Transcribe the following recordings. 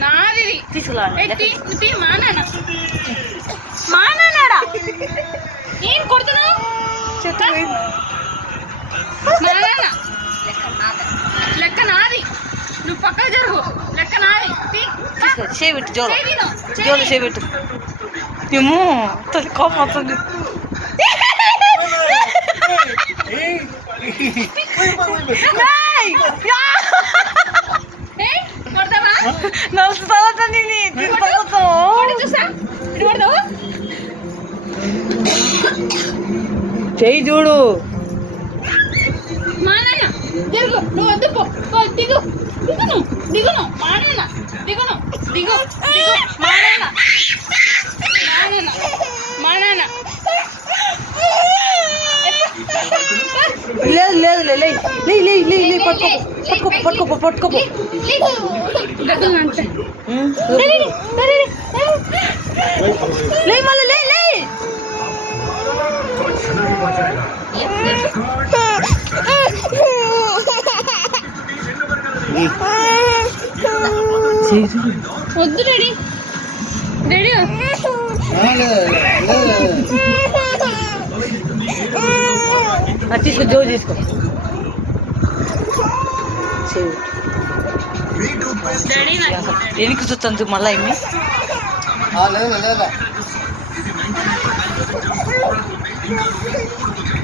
నాది తీసుకురా మానాడా ఏం కొడుతున్నావు లెక్క నాది నువ్వు పక్కకు జరుగు లెక్క నాది చేపెట్టు జోలు చేపెట్టు ఏమో కోపం వస్తుంది చెయ్యి చూడు మానయ్య జరుగు నువ్వు వద్దు పో దిగు దిగును దిగును మానయ్య దిగును దిగు దిగు మానయ్య మానయ్య మానయ్య లేదు లేదు లే పట్టుకోపో లే మళ్ళీ లే వద్దు డాడీ తీసుకో జో తీసుకో ఎనికి చూస్తుంది మళ్ళా ఏమి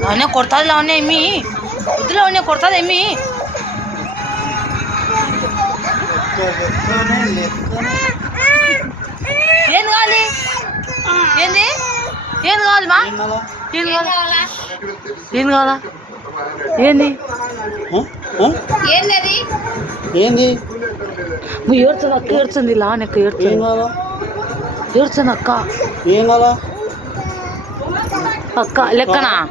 అవునే కొడతాది లావనే ఏమి వద్దులో అవునే కొడతాది ఏమి ఏం కావాలి ఏం కావాలి మా ఏం కావాలా ఏంది ఏడుతుంది అక్క ఏడుతుంది లావన్ అక్క ఏడుతుంది అక్క ఏం కావాలా అక్క లెక్కనా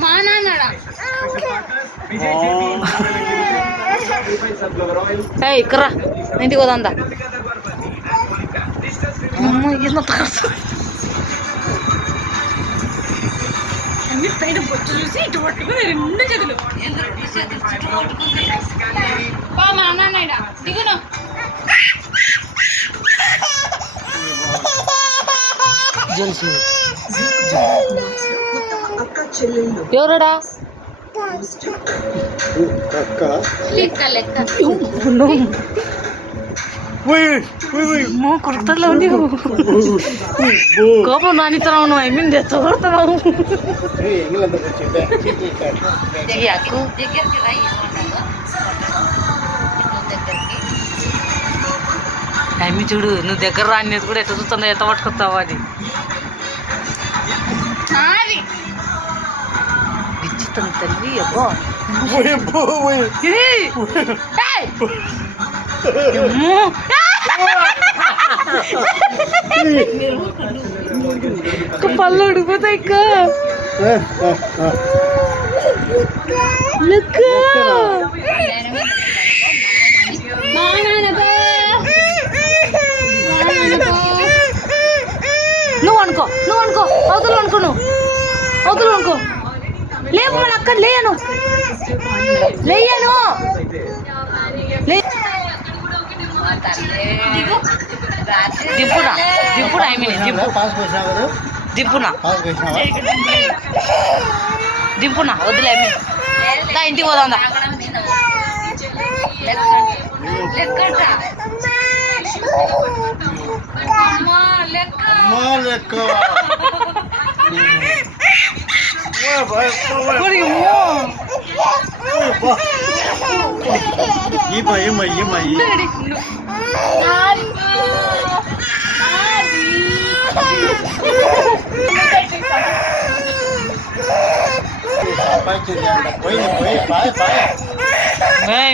మా నాన్నడా ఇక్కరా ఇంటికి పోదా అన్ని పైన బొచ్చు చూసి ఇటు పట్టుకుని రెండు చేతులు బా మా నాన్నడా దిగును ఎవరడా కొడుకుతాలో ఉండి కోపం నానిస్తున్నావు నువ్వు ఐ మీన్ తెచ్చగొడుతున్నావు ఐమి చూడు నువ్వు దగ్గర రానిది కూడా ఎట్లా చూస్తుందో ఎట్ట పట్టుకొస్తావు అది విచిత్రం తల్లి అబ్బో పళ్ళు ఉడిపోతాయి ఇక్క నువ్వు అనుకో అవతలు అనుకో అవతలు అనుకో లేవు వాళ్ళు అక్కడ లేయను దిప్పునా ఐ మీన్ దింపునా వద్దులే ఐ మీన్ దా ఇంటికి పోదా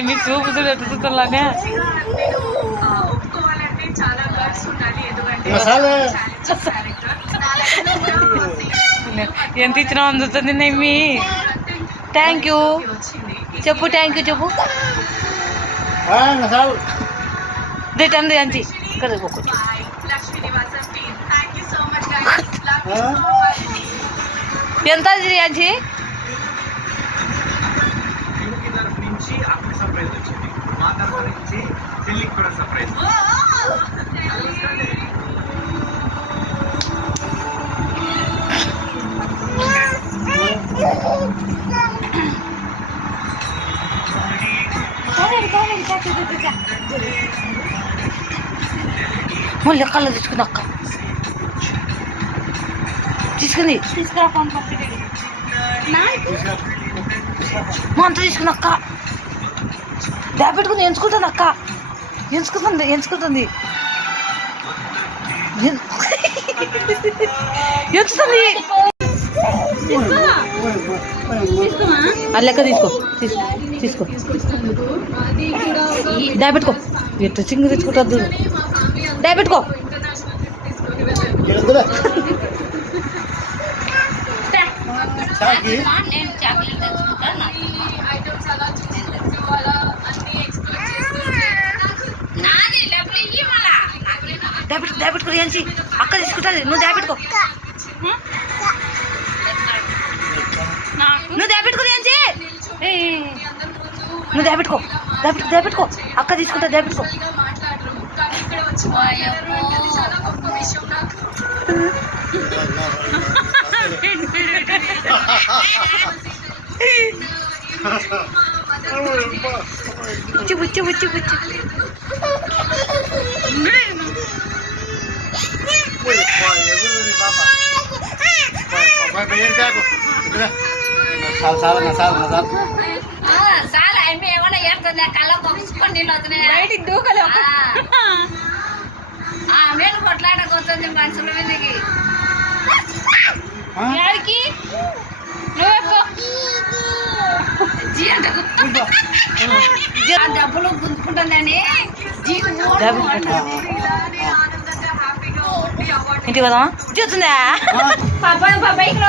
మీకు చూపుతుంది ఎత్తుతున్నానే ఎంత ఇచ్చినా అందుతుంది నేమి థ్యాంక్ యూ చెప్పు రేట్ అంది అంచి ఇక్కడ ఎంత రియాజీ? నుంచి అప్పుడు సర్ప్రైజ్ వచ్చింది, మా తరఫు నుంచి పెళ్ళికి కూడా సర్ప్రైజ్. మళ్ళీ కళ్ళు తీసుకుంది అక్క, తీసుకుంది తీసుకురా ఫోన్ పక్కకి. మా అంత తీసుకుని అక్క పెట్టుకుని ఎంచుకుంటుంది అక్క, ఎంచుకుంటుంది ఎంచుకుంటుంది ఎంచుతుంది. అది లెక్క తీసుకో, తీసుకో పెట్టుకో. ఎట్టు చింగు తెచ్చుకుంటుంది, పెట్టుకో. నేను చాక్లెట్ తెచ్చుకుంటాను. పెట్టుకో ఏంచి అక్క తీసుకుంటుంది. నువ్వు పెట్టుకో, నువ్వు పెట్టుకో ఏంచి, నువ్వు పెట్టుకో పెట్టుకో. అక్క తీసుకుంటా పెట్టుకో. బుచ్చి బుచ్చి బుచ్చి బుచ్చి బయటికి దూకలే. మేలు కొట్లాడకొస్తుంది మనుషుల మీదకి. యాడికి నువ్వెప్పో డబ్బులు గుంజుకుంటుందని ఇంటికి పోదామా? చూస్తుందా బైక్ లో